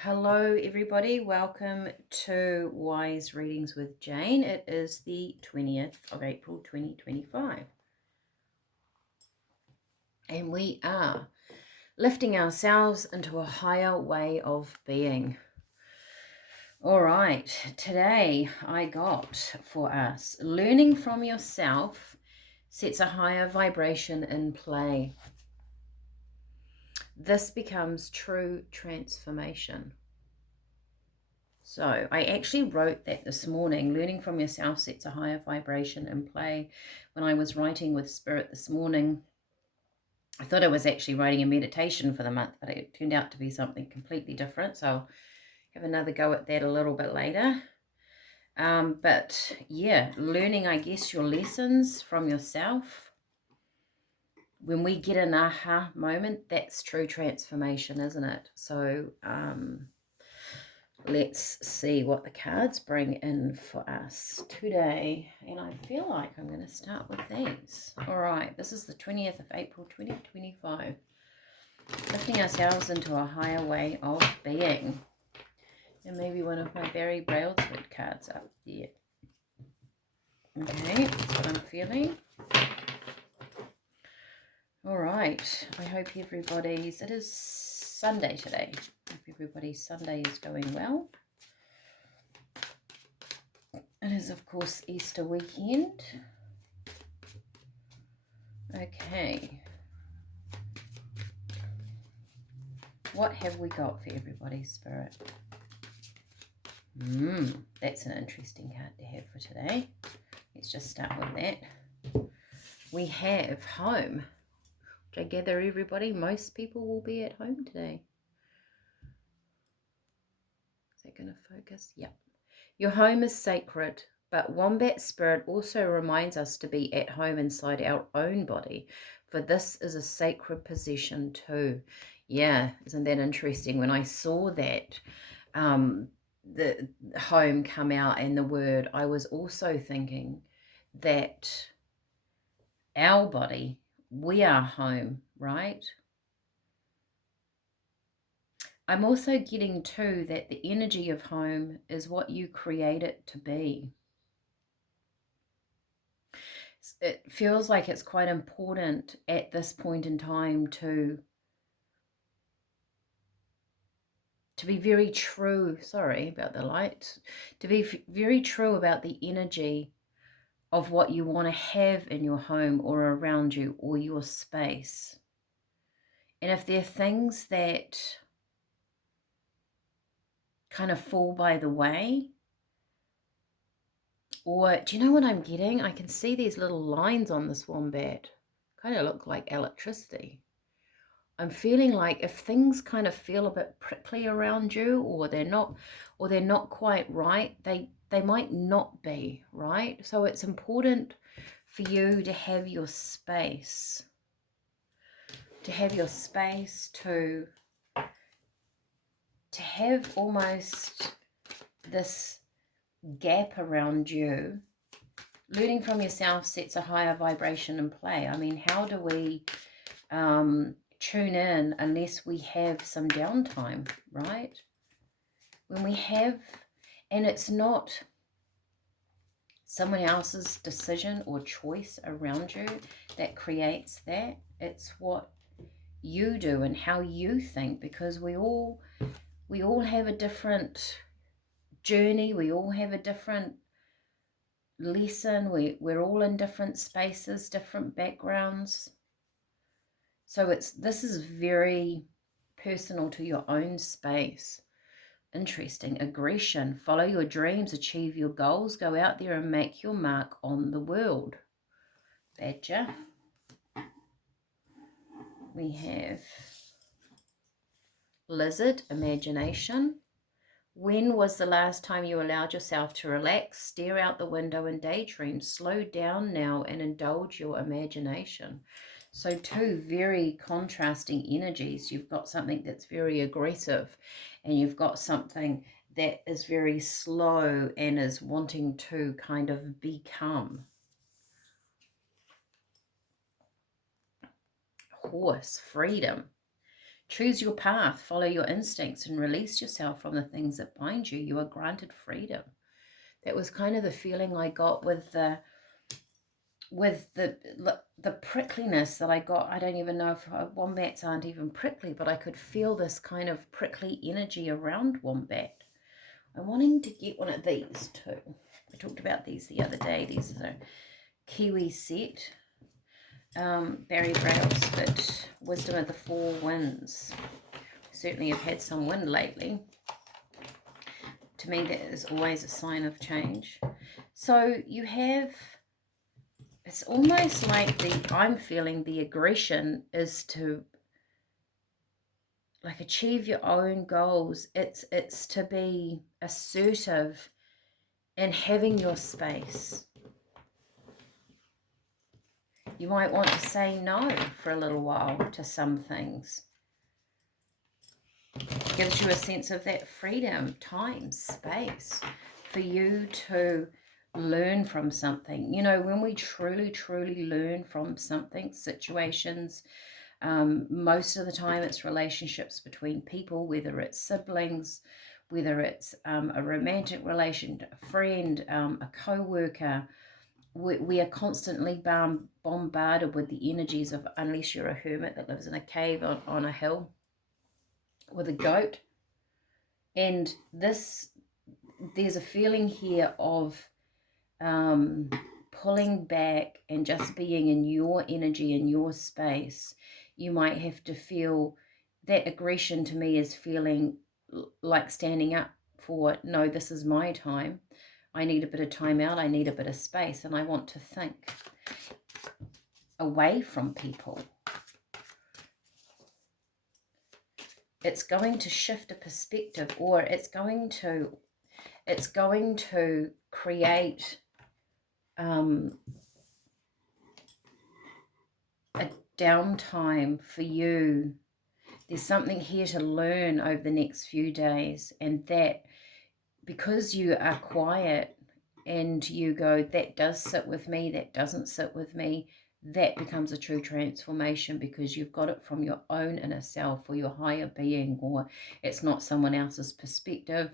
Hello, everybody. Welcome to Wise Readings with Jane. It is the 20th of April, 2025. And we are lifting ourselves into a higher way of being. All right, today I got for us, learning from yourself sets a higher vibration in play. This becomes true transformation. So I actually wrote that this morning. Learning from yourself sets a higher vibration in play. When I was writing with Spirit this morning, I thought I was actually writing a meditation for the month, but it turned out to be something completely different. So I'll have another go at that a little bit later. But yeah, learning, I guess, your lessons from yourself. When we get an aha moment, that's true transformation, isn't it? So let's see what the cards bring in for us today. And I feel like I'm going to start with these. All right, this is the 20th of April, 2025. Lifting ourselves into a higher way of being. And maybe one of my Barry Brailsford cards up there. Okay, that's what I'm feeling. All right, I hope everybody's, it is Sunday today. Hope everybody's Sunday is going well. It is, of course, Easter weekend. Okay. What have we got for everybody, Spirit? That's an interesting card to have for today. Let's just start with that. We have home. Which I gather everybody, most people will be at home today. Is that going to focus? Yep. Your home is sacred, but Wombat Spirit also reminds us to be at home inside our own body, for this is a sacred possession too. Yeah, isn't that interesting? When I saw that, the home come out and the word, I was also thinking that our body, we are home, right? I'm also getting too that the energy of home is what you create it to be. It feels like it's quite important at this point in time to be very true, sorry about the light, to be very true about the energy of what you want to have in your home or around you or your space. And if there are things that kind of fall by the way, or do you know what I'm getting? I can see these little lines on this wombat, kind of look like electricity. I'm feeling like if things kind of feel a bit prickly around you, or they're not quite right, they might not be, right? So it's important for you to have your space, to have almost this gap around you. Learning from yourself sets a higher vibration in play. I mean, how do we tune in unless we have some downtime, right? When we have, and it's not someone else's decision or choice around you that creates that. It's what you do and how you think, because we all have a different journey. We all have a different lesson. We're all in different spaces, different backgrounds. So this is very personal to your own space. Interesting. Aggression. Follow your dreams, achieve your goals, go out there and make your mark on the world. Badger. We have Lizard, imagination. When was the last time you allowed yourself to relax, stare out the window and daydream? Slow down now and indulge your imagination. So two very contrasting energies. You've got something that's very aggressive and you've got something that is very slow and is wanting to kind of become. Horse, freedom. Choose your path, follow your instincts, and release yourself from the things that bind you. You are granted freedom. That was kind of the feeling I got with the prickliness that I got. I don't even know if wombats aren't even prickly, but I could feel this kind of prickly energy around wombat. I'm wanting to get one of these too. I talked about these the other day. These are Kiwi set. Barry Brailsford, Wisdom of the Four Winds. Certainly have had some wind lately. To me, that is always a sign of change. So you have, it's almost like I'm feeling the aggression is to like achieve your own goals. It's to be assertive and having your space. You might want to say no for a little while to some things. It gives you a sense of that freedom, time, space for you to learn from something. You know, when we truly, truly learn from something, situations, most of the time it's relationships between people, whether it's siblings, whether it's a romantic relation, a friend, a co-worker. We are constantly bombarded with the energies of, unless you're a hermit that lives in a cave on a hill with a goat. And there's a feeling here of pulling back and just being in your energy, in your space. You might have to feel that aggression. To me is feeling like standing up for, no, this is my time. I need a bit of time out. I need a bit of space. And I want to think away from people. It's going to shift a perspective, or it's going to create a downtime for you. There's something here to learn over the next few days, and that because you are quiet and you go, that does sit with me, that doesn't sit with me, that becomes a true transformation, because you've got it from your own inner self or your higher being, or it's not someone else's perspective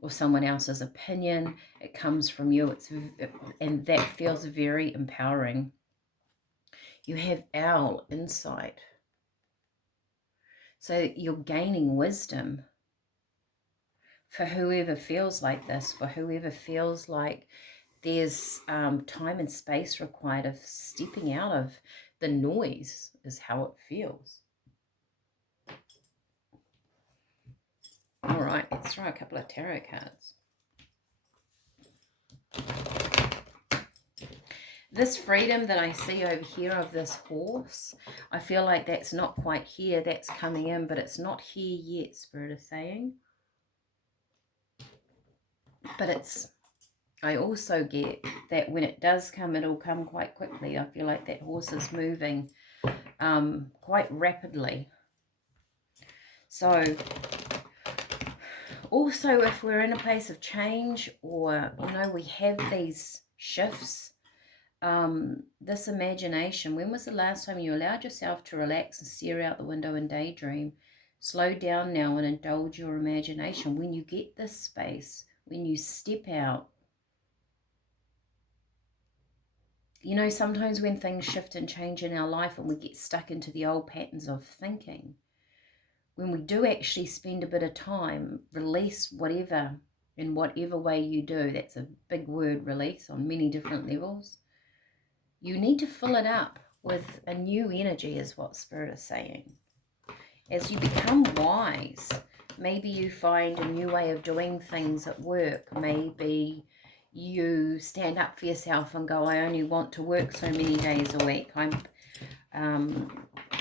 or someone else's opinion. It comes from you. And that feels very empowering. You have owl insight. So you're gaining wisdom. For whoever feels like this, for whoever feels like there's time and space required of stepping out of the noise, is how it feels. All right, let's try a couple of tarot cards. This freedom that I see over here of this horse, I feel like that's not quite here. That's coming in, but it's not here yet, Spirit is saying. But it's, I also get that when it does come, it'll come quite quickly. I feel like that horse is moving quite rapidly. So also, if we're in a place of change, or, you know, we have these shifts, this imagination, when was the last time you allowed yourself to relax and stare out the window and daydream? Slow down now and indulge your imagination. When you get this space, when you step out, you know, sometimes when things shift and change in our life and we get stuck into the old patterns of thinking, when we do actually spend a bit of time, release whatever, in whatever way you do, that's a big word, release, on many different levels. You need to fill it up with a new energy, is what Spirit is saying. As you become wise, maybe you find a new way of doing things at work. Maybe you stand up for yourself and go, I only want to work so many days a week.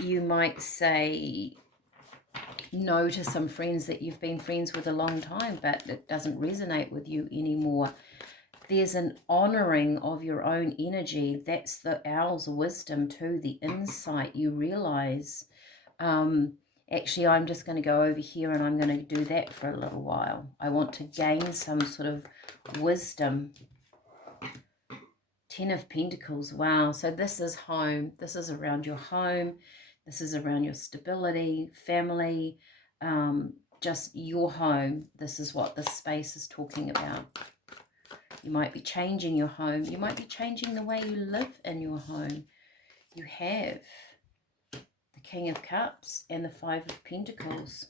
You might say no to some friends that you've been friends with a long time, but it doesn't resonate with you anymore. There's an honoring of your own energy. That's the owl's wisdom too, the insight. You realize, actually, I'm just going to go over here and I'm going to do that for a little while. I want to gain some sort of wisdom. 10 of Pentacles. Wow. So this is home. This is around your home. This is around your stability, family, just your home. This is what this space is talking about. You might be changing your home. You might be changing the way you live in your home. You have the King of Cups and the Five of Pentacles.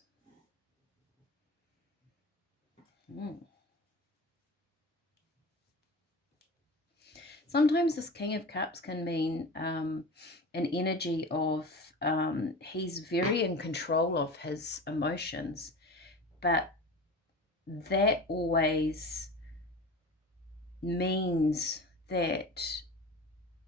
Sometimes this King of Cups can mean an energy of he's very in control of his emotions, but that always means that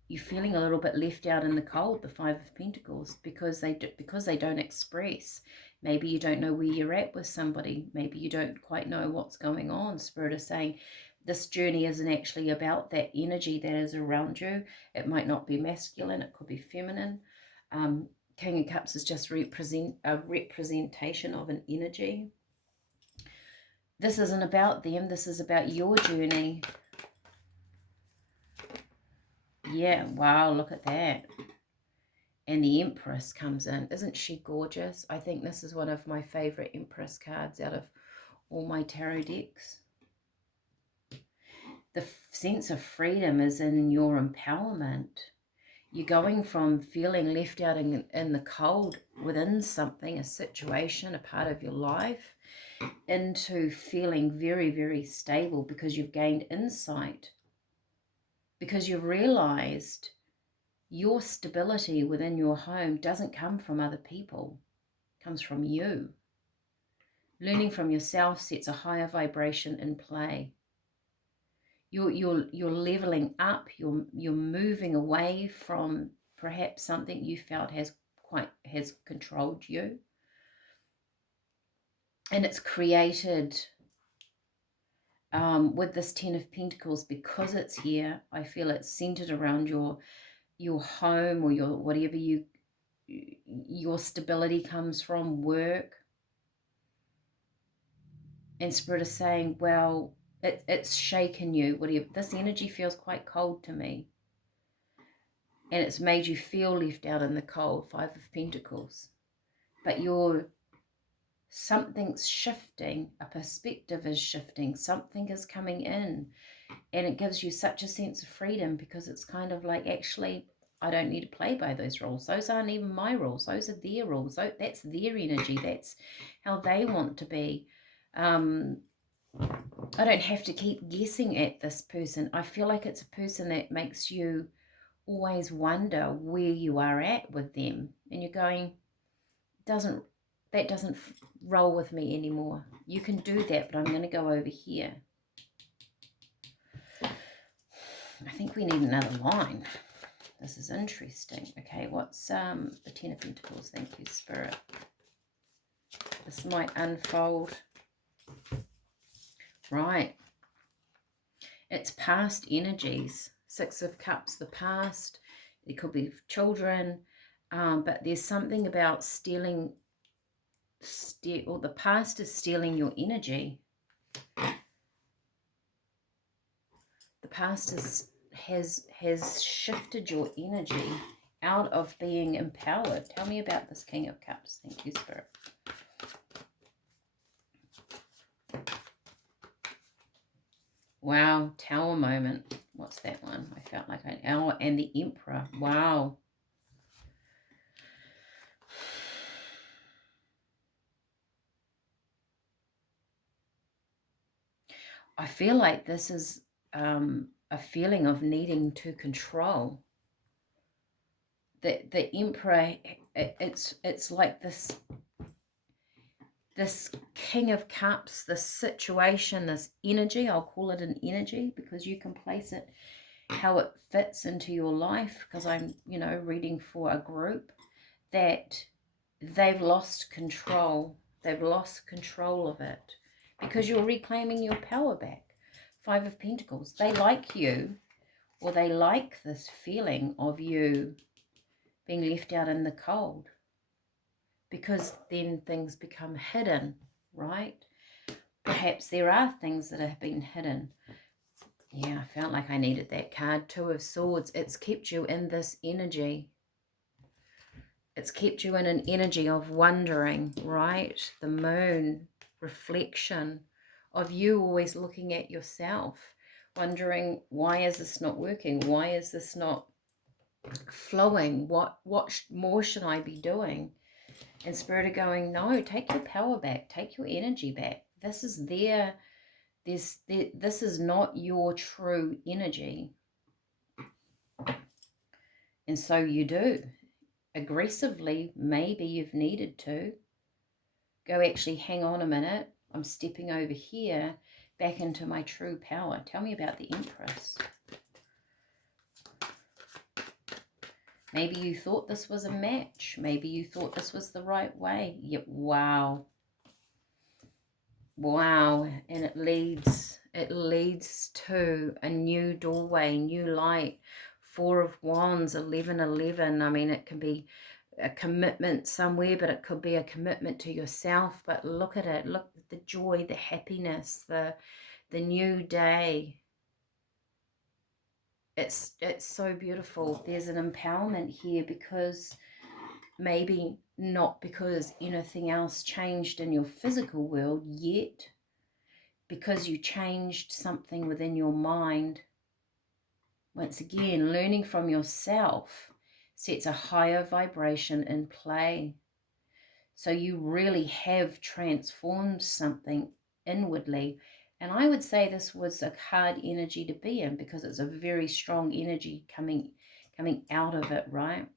you're feeling a little bit left out in the cold, the Five of Pentacles, because they don't express. Maybe you don't know where you're at with somebody. Maybe you don't quite know what's going on. Spirit is saying this journey isn't actually about that energy that is around you. It might not be masculine. It could be feminine. King of Cups is just a representation of an energy. This isn't about them. This is about your journey. Yeah, wow, look at that. And the Empress comes in. Isn't she gorgeous? I think this is one of my favorite Empress cards out of all my tarot decks. The sense of freedom is in your empowerment. You're going from feeling left out in the cold within something, a situation, a part of your life, into feeling very, very stable because you've gained insight. Because you've realized your stability within your home doesn't come from other people. It comes from you. Learning from yourself sets a higher vibration in play. You're leveling up. You're moving away from perhaps something you felt has controlled you, and it's created with this Ten of Pentacles, because it's here. I feel it's centered around your home, or your whatever your stability comes from, work. And Spirit is saying, well, it's shaken you. Whatever, this energy feels quite cold to me. And it's made you feel left out in the cold, Five of Pentacles. But something's shifting, a perspective is shifting, something is coming in. And it gives you such a sense of freedom, because it's kind of like, actually, I don't need to play by those rules. Those aren't even my rules. Those are their rules. That's their energy. That's how they want to be. I don't have to keep guessing at this person. I feel like it's a person that makes you always wonder where you are at with them. And you're going, that doesn't roll with me anymore. You can do that, but I'm going to go over here. I think we need another line. This is interesting. Okay, what's the Ten of Pentacles? Thank you, Spirit. This might unfold. Right. It's past energies. Six of Cups, the past. It could be children. But there's something about stealing, or the past is stealing your energy. The past has shifted your energy out of being empowered. Tell me about this King of Cups. Thank you, Spirit. Wow, Tower moment. What's that one? I felt like and the Emperor. Wow. I feel like this is a feeling of needing to control. The Emperor, it's like this King of Cups, this situation, this energy. I'll call it an energy, because you can place it how it fits into your life, because I'm, reading for a group that they've lost control. They've lost control of it, because you're reclaiming your power back. Five of Pentacles. They like you, or they like this feeling of you being left out in the cold, because then things become hidden, right? Perhaps there are things that have been hidden. Yeah, I felt like I needed that card. Two of Swords. It's kept you in this energy. It's kept you in an energy of wondering, right? The moon, reflection of you always looking at yourself, wondering, why is this not working? Why is this not flowing? What more should I be doing? And Spirit are going, no, take your power back, take your energy back. This is this is not your true energy. And so you do. Aggressively, maybe you've needed to go, actually, hang on a minute. I'm stepping over here back into my true power. Tell me about the Empress. Maybe you thought this was a match. Maybe you thought this was the right way. Yep, wow. Wow. And it leads to a new doorway, new light. 4 of Wands, 1111. I mean, it can be a commitment somewhere, but it could be a commitment to yourself. But look at it. Look at the joy, the happiness, the new day. It's so beautiful. There's an empowerment here, because maybe not because anything else changed in your physical world yet, because you changed something within your mind. Once again, learning from yourself sets a higher vibration in play. So you really have transformed something inwardly. And I would say this was a hard energy to be in, because it's a very strong energy coming out of it, right?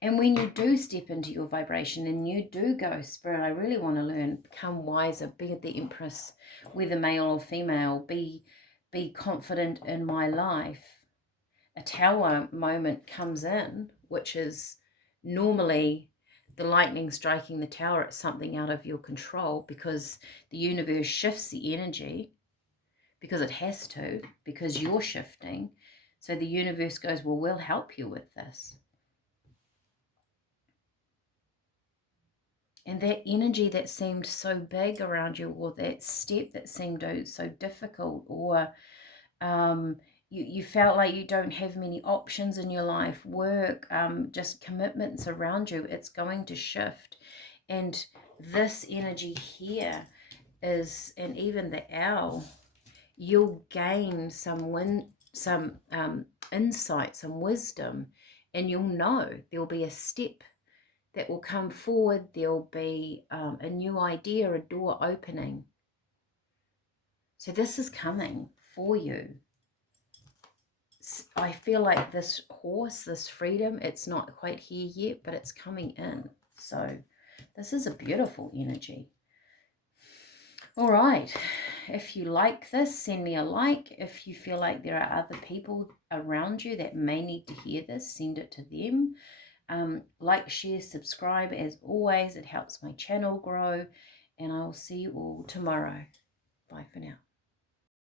And when you do step into your vibration and you do go, Spirit, I really want to learn, become wiser, be the Empress, whether male or female, be confident in my life, a Tower moment comes in, which is normally the lightning striking the tower. It's something out of your control, because the universe shifts the energy, because it has to, because you're shifting. So the universe goes, well, we'll help you with this. And that energy that seemed so big around you, or that step that seemed so difficult, or you felt like you don't have many options in your life, work, just commitments around you, it's going to shift. And this energy here is, and even the owl, you'll gain some insight, some wisdom, and you'll know there'll be a step that will come forward. There'll be a new idea, a door opening. So this is coming for you. I feel like this horse, this freedom, it's not quite here yet, but it's coming in. So this is a beautiful energy. All right. If you like this, send me a like. If you feel like there are other people around you that may need to hear this, send it to them. Like, share, subscribe. As always, it helps my channel grow. And I will see you all tomorrow. Bye for now.